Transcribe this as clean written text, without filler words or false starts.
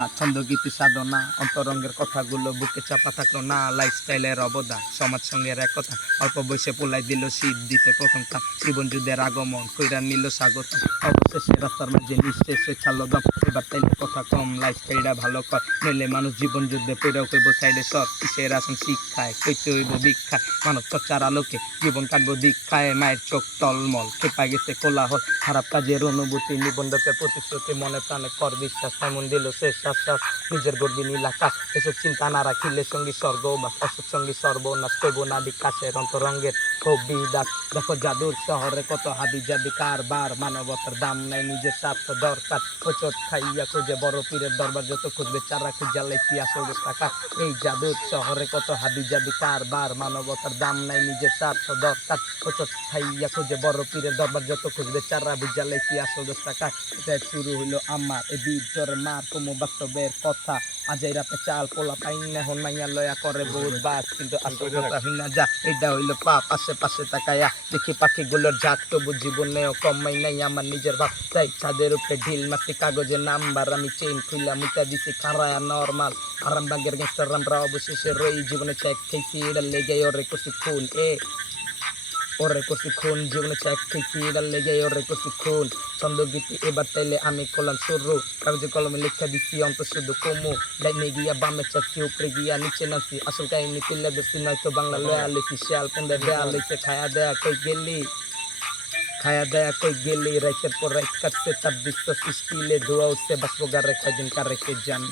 ছন্দগীতি সাধনা অন্তরঙ্গের কথাগুলো বুকে চাপা থাকলো না, লাইফস্টাইলের অবদান সমাজ সঙ্গের একতা, অল্প বয়সে পোলাই দিল শীত দিতে প্রথম কাজ, জীবন যুদ্ধের আগমন কইরা নিল স্বাগত, অবশেষে রাস্তার মাঝে নিঃশেষে ছাড়লো দম, এবার তাইলে কথা কম লাইফস্টাইলটা ভালো কর, নইলে মানুষ জীবন যুদ্ধে পেরেও কইব সাইডে সর, কিসের আসন শিক্ষায় কইতে হইব ভিক্ষায়, মানব চর্চার আলোকে জীবন কাটবো দীক্ষায়, মায়ের চোখ টলমল খেপা গেছে কোলাহল, খারাপ কাজের অনুভূতি নিবন্ধকের প্রতিশ্রুতি, মনে প্রাণে কর বিশ্বাস এমন দিল শেষ আশ্বাস, নিজের গর্বী নীলাকাশ এসব চিন্তা না রাখিলে সঙ্গী স্বর্গ বা অসৎ সঙ্গী সর্বনাশ কইব না বিকাশের অন্তরঙ্গের কবি দাস, দেখো জাদুর শহরে কত হাবি জাবি কারবার, মানবতার দাম নাই নিজের স্বার্থ দরকার, প্রচুর খাইয়া খুঁজে বড় পীরের দরবার, যত খুঁজবে চারা খুঁজা লাইছি আসলে টাকা, এই জাদুর শহরে কত হাবি জাবি কারবার, মানবতার দাম নাই নিজের স্বার্থ দরকার, প্রচুর খাইয়া খুঁজে বড় পীরের দরবার, যত খুঁজবে চারা খুঁজা লাইছি আসলে টাকা, এটা শুরু হইলো আমার এই বীর মার কমু বাস্তবের কথা, আজ এই রাতে চাল পোলা পাই না হন মাইয়া লয়া করে বহুত বাস, কিন্তু আসল কথা হইনা যা এটা হইলো পাপ, আশেপাশে তাকায়া দেখি পাখিগুলোর জাত, তবু জীবনেও কমাই নাই আমার নিজের ভাব, তাই ছাদের উপরে ঢিল মারছি কাগজের নাম্বার, আমি চেইন খুইলা মুটা দিছি খারায়া নরমাল, আরামবাগের গ্যাংস্টার আমরা অবশেষে রই, জীবনে চেক খেয়েছি এটা লেগে ওরে করছি খুন, ওরে করছি খুন, জীবনে চেক খেয়েছি এটা লেগে ওরে করছি খুন, ছন্দগীতি এবার তাইলে আমি করলাম শুরু, কাগজে কলমে লেখা দিচ্ছি অন্ত শুধু কমু, ডাইনে গিয়া বামে চাচ্ছি উপরে গিয়া নিচে নাচছি, আসল কাহিনী তুলে ধরছি নয়তো বাংলা লয়া লিখি, শিয়াল পন্দে দেয়া লিখে খায়া দেয়া কই গেলি, খায়া দেয়া কই গেলি, রাইতের পর রাইত কাটছে 26 স্টিলে ধোয়া উঠছে বাষ্প গারে কয়দিন কারে কে জানি।